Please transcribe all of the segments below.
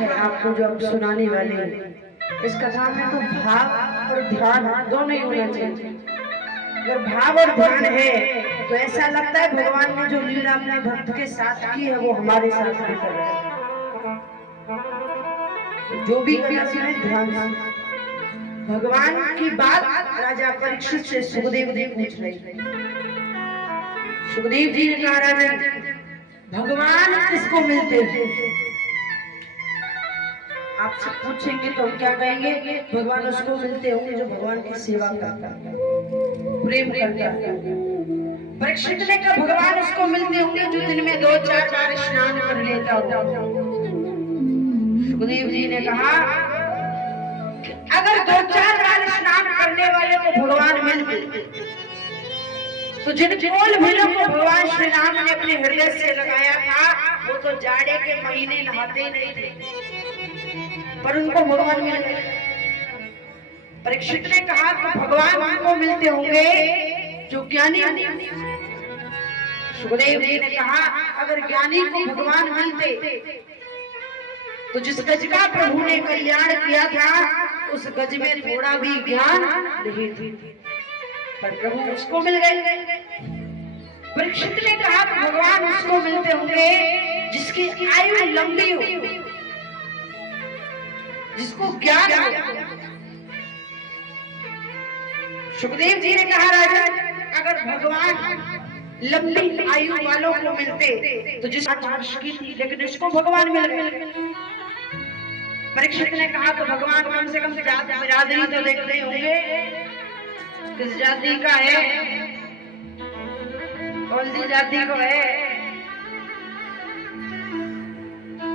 है आपको जो अब सुनाने वाले हैं, इस कथा में तो भाव और ध्यान दोनों ही होना चाहिए। अगर भाव और ध्यान है तो ऐसा लगता है भगवान ने जो लीला अपने भक्त के साथ की है वो हमारे साथ भी कर रहे हैं। जो भी कथा सुने ध्यान से। भगवान की बात राजा परीक्षित से सुखदेव जी पूछ रहे हैं। सुखदेव जी ने कहा, राजन भगवान किसको मिलते हैं? आपसे पूछेंगे तो हम क्या कहेंगे? भगवान उसको मिलते होंगे जो भगवान की सेवा करता है, प्रेम करता है। परीक्षित ने कहा, भगवान उसको मिलते होंगे जो दिन में 2-4 बार स्नान कर लेता हो। सुखदेव जी ने कहा, अगर 2-4 बार स्नान करने वाले को भगवान मिलते तो जिन कोल भीलों को भगवान श्री राम ने अपने हृदय से लगाया था वो तो जाड़े के महीने नहाते ही नहीं थे, पर उनको भगवान मिल गए। परीक्षित ने कहा कि भगवान उनको मिलते होंगे जो ज्ञानी। सुखदेव जी ने कहा, अगर ज्ञानी को भगवान मिलते तो जिस गज का प्रभु ने कल्याण किया था उस गज में थोड़ा भी ज्ञान नहीं थी, पर प्रभु उसको मिल गए। परीक्षित ने कहा कि भगवान उसको मिलते होंगे जिसकी आयु लंबी हो, जिसको ज्ञान हो। सुखदेव जी ने कहा, राजा अगर भगवान लंबी आयु वालों को मिलते तो जिस 5 वर्ष की थी लेकिन उसको भगवान मिल गए। परीक्षित ने कहा तो भगवान कम से कम जात बिरादरी तो देख रहे होंगे, किस जाति का है, कौन सी जाति को है।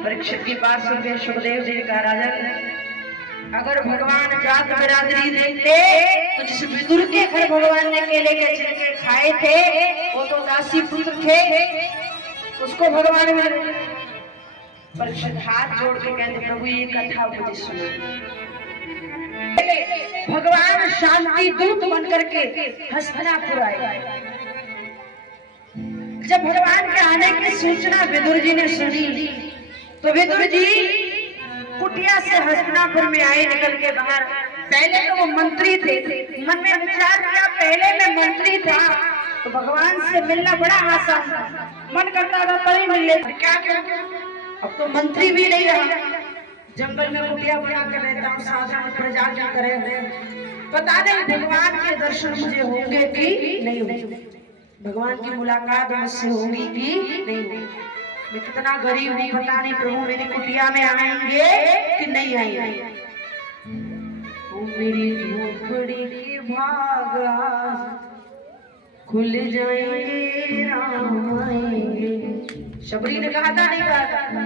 परीक्षित की बात सुनकर सुखदेव जी ने कहा, राजन अगर भगवान जात बिरादरी देखते तो जिस विदुर के घर भगवान ने केले के छिलके खाए थे वो तो दासी पुत्र थे, उसको भगवान मिल। परीक्षित हाथ जोड़ के कहते, प्रभु ये कथा मुझे सुनो। भगवान शांति दूत बनकर के हस्तिनापुर आए। जब भगवान के आने की सूचना विदुर जी ने सुनी तो विदुर जी कुटिया से हस्तिनापुर में आए निकल के बाहर। पहले तो वो मंत्री थे, मन में विचार किया पहले मैं मंत्री था तो भगवान से मिलना बड़ा आसान था, मन करता था तभी मिल लेता, क्या अब तो मंत्री भी नहीं रहा, जंगल में कुटिया बना कर रहता हूँ साधारण प्रजा की तरह। पता नहीं भगवान के दर्शन मुझे होंगे कि नहीं होंगे, भगवान की मुलाकात मुझसे होगी कि नहीं होगी। मैं कितना गरीब हूँ पता नहीं, प्रभु मेरी कुटिया में आएंगे कि नहीं आएंगे। मेरी झोपड़ी की भागा खुल जाएंगे, राम आएंगे। शबरी ने कहा था नहीं कहा था,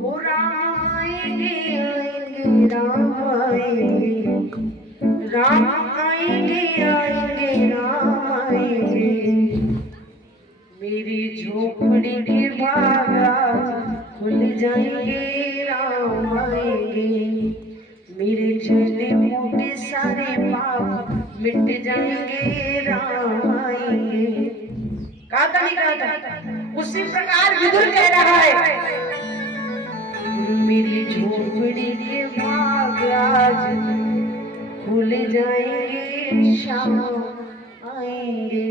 ओ राम आएंगे आएंगे राम आएंगे, राम आएंगे आएंगे राम आएंगे। मेरी झोपड़ी की भागा खुल जाएंगे, राम आएंगे। मेरे छोटे मोटे सारे पाप मिट जाएंगे, राम आएंगे। कहा था नहीं कहा था? उसी प्रकार विदुर कह रहा है, मेरी झोपड़ी के भाग आज खुल जाएंगे, शाम आएंगे।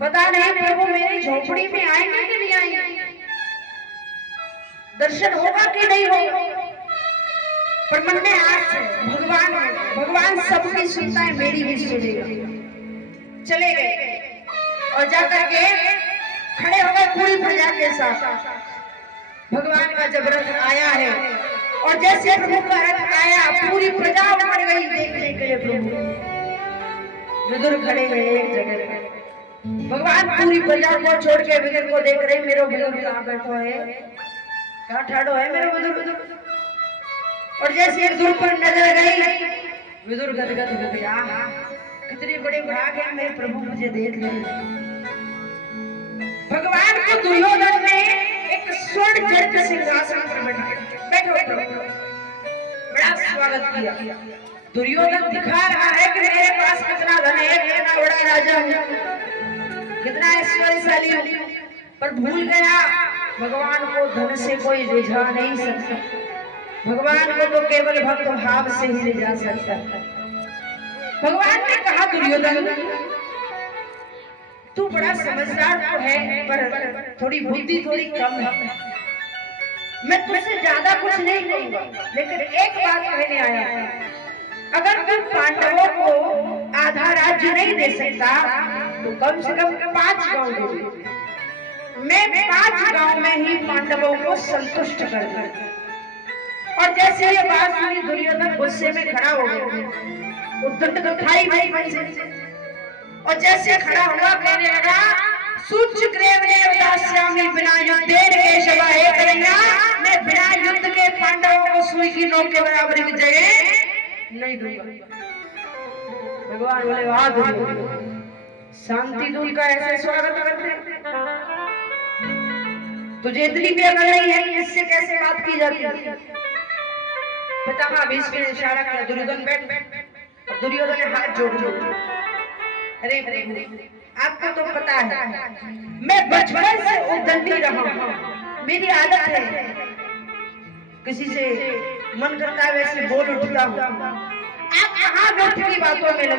पता नहीं प्रभु मेरी झोपड़ी में आएंगे कि नहीं आएंगे, दर्शन होगा कि नहीं होगा, पर मन में आस है भगवान सबकी सुनता है, मेरी भी सुनेगा। चले गए और जाकर के खड़े हो गए पूरी प्रजा के साथ। भगवान का जब रथ आया है और जैसे प्रभु का रथ आया पूरी प्रजा उमड़ गई देखने के लिए प्रभु। विदुर खड़े हैं एक जगह, भगवान पूरी प्रजा को छोड़ के विदुर को देख रहे, मेरा विदुर कहाँ बैठो है, कहाँ ठाड़ो है मेरा विदुर। और जैसे विदुर पर नजर गई विदुर गदगद हो गया, कितनी बड़ी भाग है मेरे प्रभु मुझे देख रहे। भगवान को दुर्योधन ने एक स्वर्ण जटित सिंहासन पर बैठो बड़ा स्वागत किया। दुर्योधन दिखा रहा है कि मेरे पास कितना धन है, कितना बड़ा राजा हूँ, कितना ऐश्वर्यशाली हूँ, पर भूल गया भगवान को धन से कोई रिझा नहीं सकता, भगवान को तो केवल भक्त भाव से ही ले जा सकता है। भगवान ने कहा दुर्योधन तू बड़ा समझदार तो है पर थोड़ी बुद्धि थोड़ी कम है, मैं तुझसे ज्यादा कुछ नहीं कहूंगा, लेकिन एक बात कहने आया है, अगर तुम पांडवों को आधा राज्य नहीं दे सकता तो कम से कम 5 गांव दे, मैं 5 गांव में ही पांडवों को संतुष्ट कर दूं। और जैसे ये बात सुनी दुर्योधन गुस्से में खड़ा हो गया, उद्दंड तो खाई भाई से, और जैसे खड़ा हुआ कहने लगा सूच ग्रेव ने उदास्यामी बिना युद्धेन केशव हे कन्हैया, मैं बिना युद्ध के पांडवों को सुई की नोक के बराबर की जगह नहीं दूंगा। भगवान बोले वाह दुर्योधन, शांति दूत का ऐसे स्वागत करते, तुझे इतनी भी अकल नहीं है कि इससे कैसे बात की जाती है। पितामह भीष्म ने इशारा किया दुर्योधन बैठ, और दुर्योधन ने हाथ जोड़ दिए। अरे आपको तो पता है मैं बचपन से उद्दंडी रहा हूं, मेरी आदत है किसी से मन करता है वैसे बोल उठता हूं। आप कहां व्यर्थ की बातों में लगे